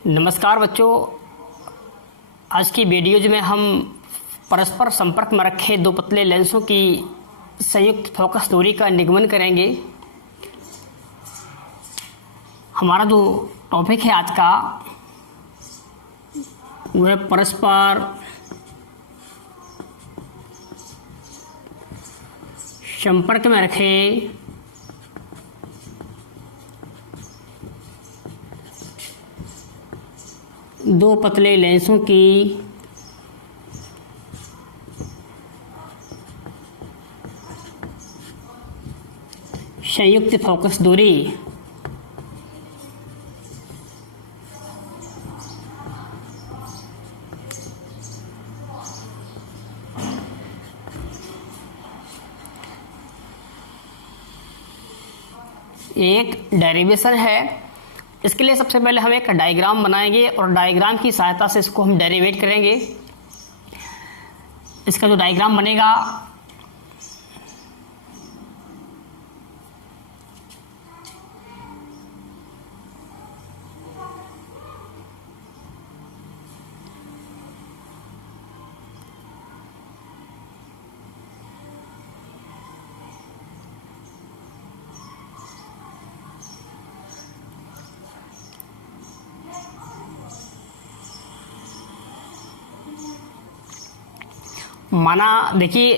नमस्कार बच्चों, आज की वीडियोज में हम परस्पर संपर्क में रखे दो पतले लेंसों की संयुक्त फोकस दूरी का निगमन करेंगे। हमारा जो टॉपिक है आज का वह परस्पर संपर्क में रखे दो पतले लेंसों की संयुक्त फोकस दूरी एक डेरिवेशन है। इसके लिए सबसे पहले हम एक डायग्राम बनाएंगे और डायग्राम की सहायता से इसको हम डेरिवेट करेंगे। इसका जो डायग्राम बनेगा माना, देखिए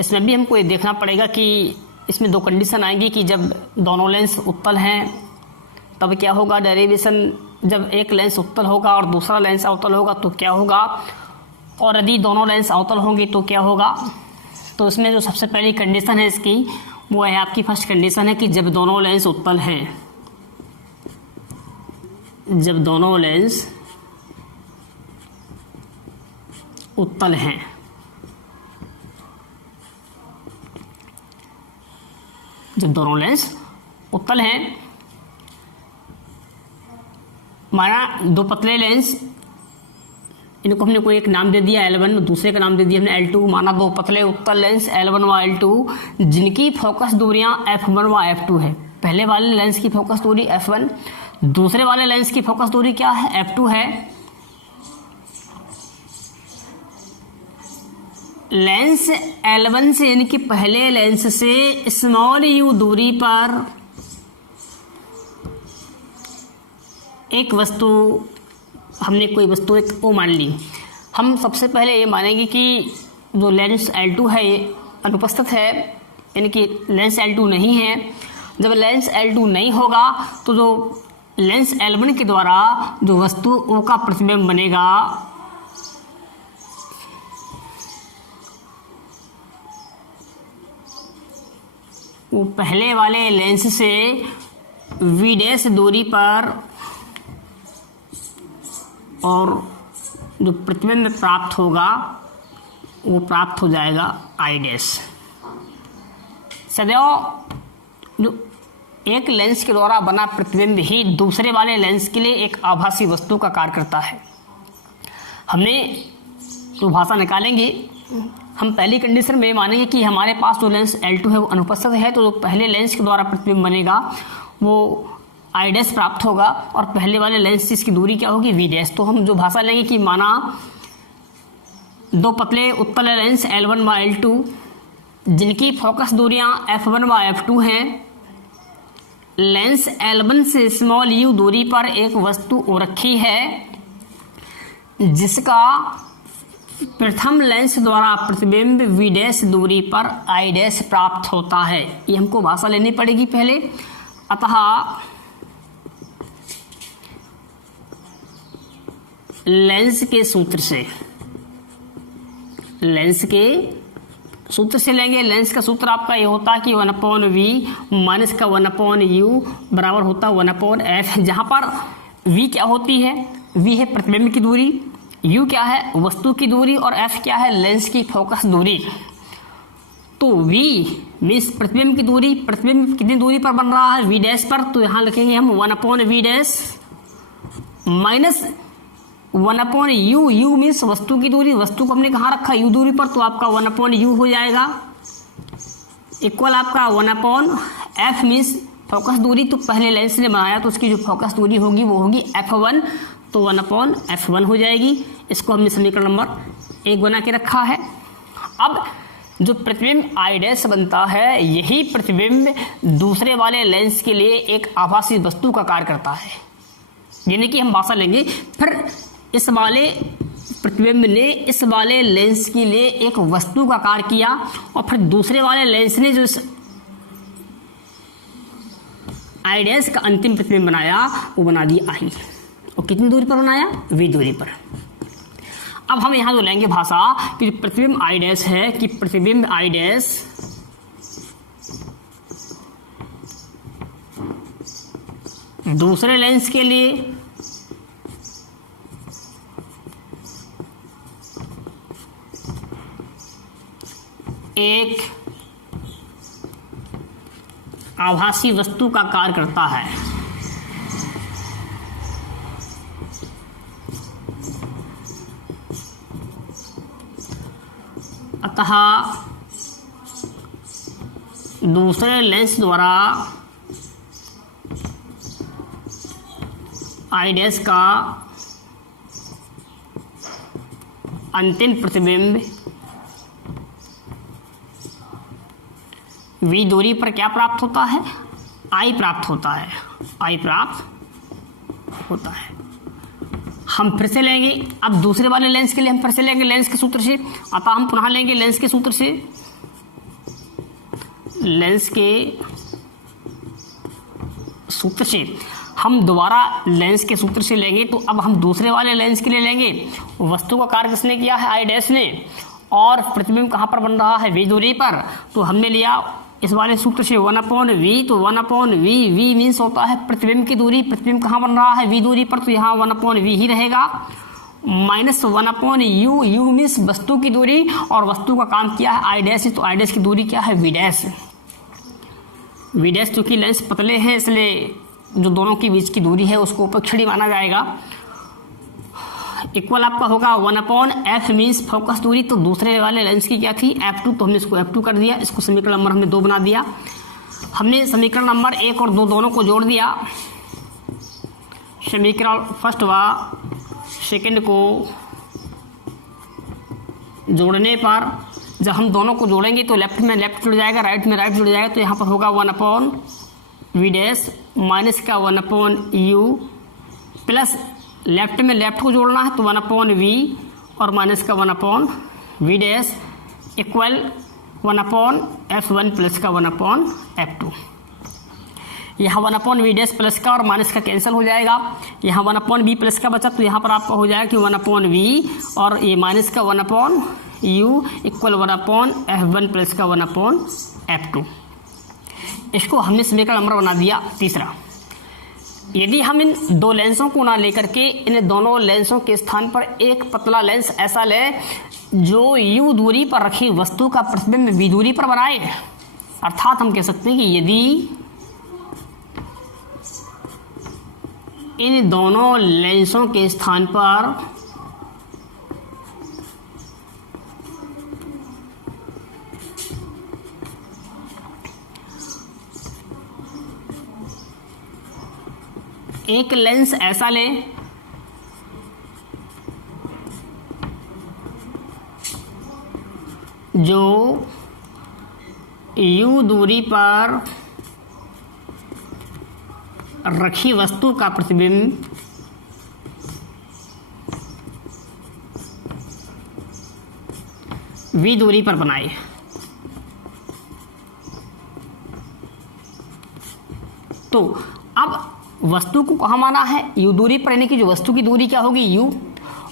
इसमें भी हमको ये देखना पड़ेगा कि इसमें दो कंडीशन आएंगी कि जब दोनों लेंस उत्तल हैं तब क्या होगा डेरिवेशन, जब एक लेंस उत्तल होगा और दूसरा लेंस अवतल होगा तो क्या होगा, और यदि दोनों लेंस अवतल होंगे तो क्या होगा। तो इसमें जो सबसे पहली कंडीशन है इसकी वो है, आपकी फर्स्ट कंडीशन है कि जब दोनों लेंस उत्तल हैं, जब दोनों लेंस उत्तल हैं, जब दोनों लेंस उत्तल हैं, माना दो पतले लेंस, इनको हमने कोई एक नाम दे दिया L1, दूसरे का नाम दे दिया हमने L2। माना दो पतले उत्तल लेंस L1 व L2 जिनकी फोकस दूरियां F1 व F2 है। पहले वाले लेंस की फोकस दूरी F1, दूसरे वाले लेंस की फोकस दूरी क्या है, F2 है। लेंस L1 से यानी कि पहले लेंस से स्मॉल u दूरी पर एक वस्तु, हमने कोई वस्तु एक O मान ली। हम सबसे पहले ये मानेंगे कि जो लेंस L2 है ये अनुपस्थित है, यानी कि लेंस L2 नहीं है। जब लेंस L2 नहीं होगा तो जो लेंस L1 के द्वारा जो वस्तु O का प्रतिबिंब बनेगा वो पहले वाले लेंस से V' दूरी पर और जो प्रतिबिंब प्राप्त होगा वो प्राप्त हो जाएगा I'। सदैव जो एक लेंस के द्वारा बना प्रतिबिंब ही दूसरे वाले लेंस के लिए एक आभासी वस्तु का कार्य करता है। हमने जो भाषा निकालेंगे, हम पहली कंडीशन में मानेंगे कि हमारे पास जो लेंस L2 है वो अनुपस्थित है, तो जो पहले लेंस के द्वारा प्रतिबिंब बनेगा वो I' प्राप्त होगा और पहले वाले लेंस से इसकी दूरी क्या होगी, V'। तो हम जो भाषा लेंगे कि माना दो पतले उत्तल लेंस L1 व L2 जिनकी फोकस दूरियां F1 व F2 हैं, लेंस L1 से स्मॉल u दूरी पर एक वस्तु O रखी है जिसका प्रथम लेंस द्वारा प्रतिबिंब V' दूरी पर I' प्राप्त होता है। ये हमको भाषा लेनी पड़ेगी पहले। अतः लेंस के सूत्र से लेंगे। लेंस का सूत्र आपका ये होता है कि 1/v माइनस का 1/u बराबर होता है 1/f, जहां पर v क्या होती है, v है प्रतिबिंब की दूरी, u क्या है वस्तु की दूरी और f क्या है लेंस की फोकस दूरी। तो v मीन्स प्रतिबिंब की दूरी, प्रतिबिंब कितनी दूरी पर बन रहा है, V' पर, तो यहां लिखेंगे हम 1/v' minus 1/u, u means वस्तु की दूरी, वस्तु को हमने कहाँ रखा u दूरी पर, तो आपका 1/u हो जाएगा, इक्वल आपका 1/f मीन्स फोकस दूरी तो पहले लेंस ने बनाया तो उसकी जो फोकस दूरी होगी वो होगी f1, तो 1/f1 हो जाएगी। इसको हमने समीकरण नंबर 1 बना के रखा है। अब जो प्रतिबिंब आई डैश बनता है, यही प्रतिबिंब दूसरे वाले लेंस के लिए एक आभासी वस्तु का कार्य करता है। यानी कि हम भाषा लेंगे, फिर इस वाले प्रतिबिंब ने इस वाले लेंस के लिए एक वस्तु का कार्य किया और फिर दूसरे वाले लेंस ने जो आई डैश का अंतिम प्रतिबिंब बनाया वो बना दिया आई। और कितनी दूरी पर बनाया? v दूरी पर। अब हम यहां जो लेंगे भाषा कि प्रतिबिंब आई डैश है कि प्रतिबिंब आई डैश दूसरे लेंस के लिए एक आभासी वस्तु का कार्य करता है। अतः दूसरे लेंस द्वारा आई डैश का अंतिम प्रतिबिंब v दूरी पर क्या प्राप्त होता है? I प्राप्त होता है। I प्राप्त होता है। हम फिर से लेंगे, अब दूसरे वाले लेंस के लिए हम फिर से लेंगे लेंस के सूत्र से। अतः हम पुनः लेंगे लेंस के सूत्र से, लेंस के सूत्र से हम दोबारा लेंस के सूत्र से लेंगे। तो अब हम दूसरे वाले लेंस के लिए लेंगे, वस्तु का कार्य किसने किया है? आई डैश ने। और प्रतिबिंब कहाँ पर बन रहा है? v दूरी पर। तो हमने लिया इस वाले सूत्र से 1/v, तो 1/v, v मीन्स होता है प्रतिबिंब की दूरी। प्रतिबिंब कहाँ बन रहा है? v दूरी पर, तो यहाँ 1/v ही रहेगा। माइनस 1/u, u मीन्स वस्तु की दूरी, और वस्तु का काम किया है आई डैश, तो आई डैश की दूरी क्या है? v dash. v डैश चूंकि लेंस पतले हैं इसलिए जो दोनों के बीच की दूरी है उसको उपक्षणी माना जाएगा। इक्वल आपका होगा 1/f मीन्स फोकस दूरी, तो दूसरे वाले लेंस की क्या थी? f2, तो हमने इसको f2 कर दिया। इसको समीकरण नंबर हमने 2 बना दिया। हमने समीकरण नंबर 1 और 2 दोनों को जोड़ दिया। समीकरण फर्स्ट व सेकंड को जोड़ने पर जब हम दोनों को जोड़ेंगे तो लेफ्ट में लेफ्ट जुड़ जाएगा, राइट में राइट जुड़ जाएगा, तो यहाँ पर होगा 1/v डैश माइनस का 1/u प्लस लेफ्ट में लेफ्ट को जोड़ना है तो 1/v और माइनस का 1/v dash equal 1/f1 plus का 1/f2। यहाँ 1/v डैश प्लस का और माइनस का कैंसिल हो जाएगा। यहाँ 1/v प्लस का बचा तो यहाँ पर आपका हो जाएगा कि 1/v और ये माइनस का 1/u इक्वल 1/f1 प्लस का 1/f2। इसको हमने समीकरण नंबर बना दिया तीसरा। यदि हम इन दो लेंसों को ना लेकर के इन दोनों लेंसों के स्थान पर एक पतला लेंस ऐसा ले जो u दूरी पर रखी वस्तु का प्रतिबिंब v दूरी पर बनाए, अर्थात हम कह सकते हैं कि यदि इन दोनों लेंसों के स्थान पर एक लेंस ऐसा ले जो u दूरी पर रखी वस्तु का प्रतिबिंब v दूरी पर बनाए, तो अब वस्तु को कहाँ माना है? u दूरी पर, यानी कि जो वस्तु की दूरी क्या होगी? u,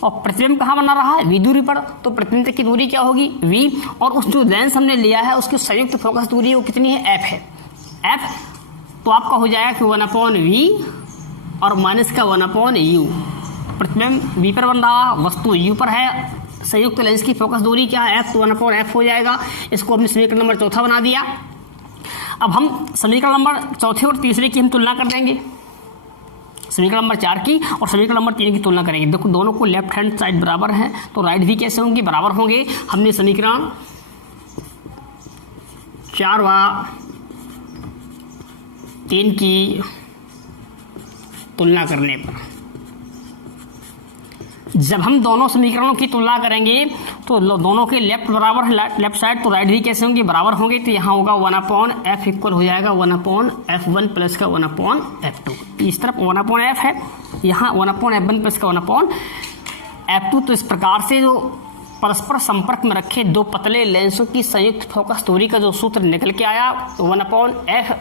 और प्रतिबिंब कहाँ बना रहा है? v दूरी पर, तो प्रतिबिंब तक की दूरी क्या होगी? v, और उस जो लेंस हमने लिया है उसकी संयुक्त फोकस दूरी वो कितनी है? f है। f तो आपका हो जाएगा कि 1/v और माइनस का 1/u। प्रतिबिंब v पर बन रहा, वस्तु u पर है, संयुक्त लेंस की फोकस दूरी क्या है? f, तो 1/f हो जाएगा। इसको हमने समीकरण नंबर 4 बना दिया। अब हम समीकरण नंबर 4 और तीसरे की हम तुलना कर देंगे, समीकरण नंबर 4 की और समीकरण नंबर 3 की तुलना करेंगे। देखो दोनों को लेफ्ट हैंड साइड बराबर है तो राइट भी कैसे होंगे? बराबर होंगे। हमने समीकरण 4 व 3 की तुलना करने पर। जब हम दोनों समीकरणों की तुलना करेंगे तो दोनों के लेफ्ट बराबर है, लेफ्ट साइड, तो राइट भी कैसे होंगे, बराबर होंगे। तो यहाँ होगा 1/f इक्वल हो जाएगा 1/f1 प्लस का 1/f2। इस तरफ 1/f है, यहाँ 1/f1 प्लस का 1/f2। तो इस प्रकार से जो परस्पर संपर्क में रखे दो पतले लेंसों की संयुक्त फोकस दूरी का जो सूत्र निकल के आया 1/f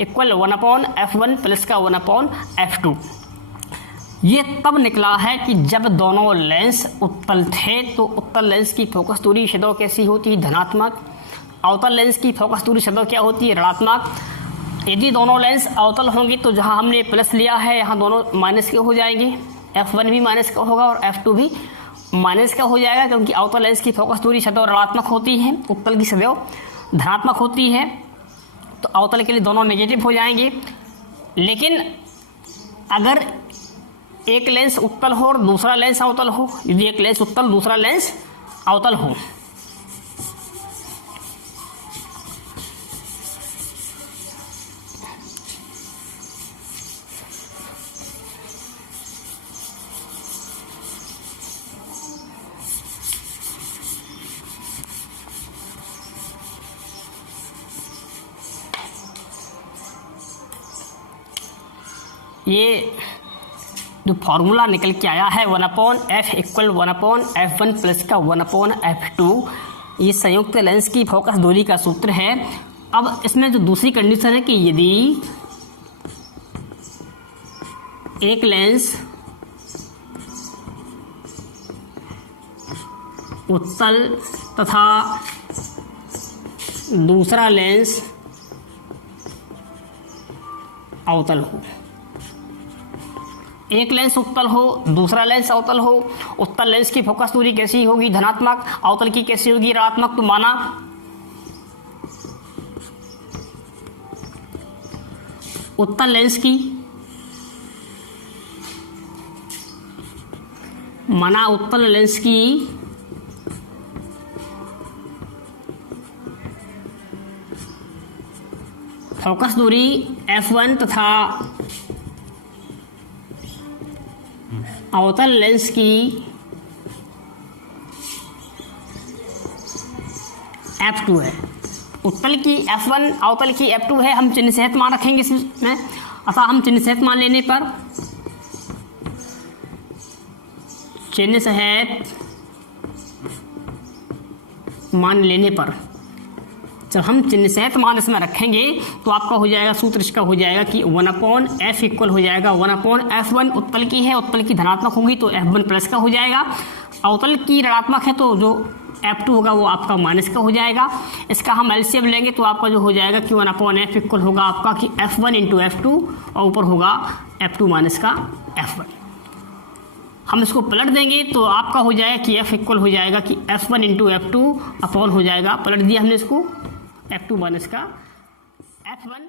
इक्वल 1/f1 प्लस का 1/f2। ये तब निकला है कि जब दोनों लेंस उत्तल थे तो उत्तल लेंस की फोकस दूरी शब्दों कैसी होती है, धनात्मक। अवतल लेंस की फोकस दूरी शब्दों क्या होती है, ऋणात्मक। यदि दोनों लेंस अवतल होंगी तो जहां हमने प्लस लिया है यहाँ दोनों माइनस के हो जाएंगे, f1 भी माइनस का होगा और f2 भी माइनस का हो जाएगा, क्योंकि अवतल लेंस की फोकस दूरी सदैव ऋणात्मक होती है, उत्तल की सदैव धनात्मक होती है। तो अवतल के लिए दोनों नेगेटिव हो जाएंगे। लेकिन अगर एक लेंस उत्तल हो और दूसरा लेंस अवतल हो, यदि एक लेंस उत्तल दूसरा लेंस अवतल हो, ये जो फॉर्मूला निकल के आया है 1/f इक्वल 1/f1 प्लस का 1/f2, ये संयुक्त लेंस की फोकस दूरी का सूत्र है। अब इसमें जो दूसरी कंडीशन है कि यदि एक लेंस उत्तल तथा दूसरा लेंस अवतल हो, एक लेंस उत्तल हो दूसरा लेंस अवतल हो, उत्तल लेंस की फोकस दूरी कैसी होगी, धनात्मक, अवतल की कैसी होगी, ऋणात्मक। तो माना उत्तल लेंस की फोकस दूरी f1 तथा अवतल लेंस की f2 है। उत्तल की f1 अवतल की f2 है। हम चिन्ह सहित मान रखेंगे इसमें। अतः हम चिन्ह सहित मान लेने पर जब हम चिन्ह सहित मान इसमें रखेंगे तो आपका हो जाएगा सूत्र इसका हो जाएगा कि 1/f इक्वल हो जाएगा 1/f1। उत्तल की है, उत्तल की धनात्मक होगी तो f1 प्लस का हो जाएगा, अवतल की ऋणात्मक है तो जो f2 होगा वो आपका माइनस का हो जाएगा। इसका हम एलसीएम लेंगे तो आपका जो हो जाएगा कि 1/f इक्वल होगा आपका कि f1 इंटू f2 और ऊपर होगा f2 माइनस का f1। हम इसको पलट देंगे तो आपका हो जाएगा कि f इक्वल हो जाएगा कि f1 इंटू f2 अपॉन हो जाएगा, पलट दिया हमने इसको, f2 माइनस का f1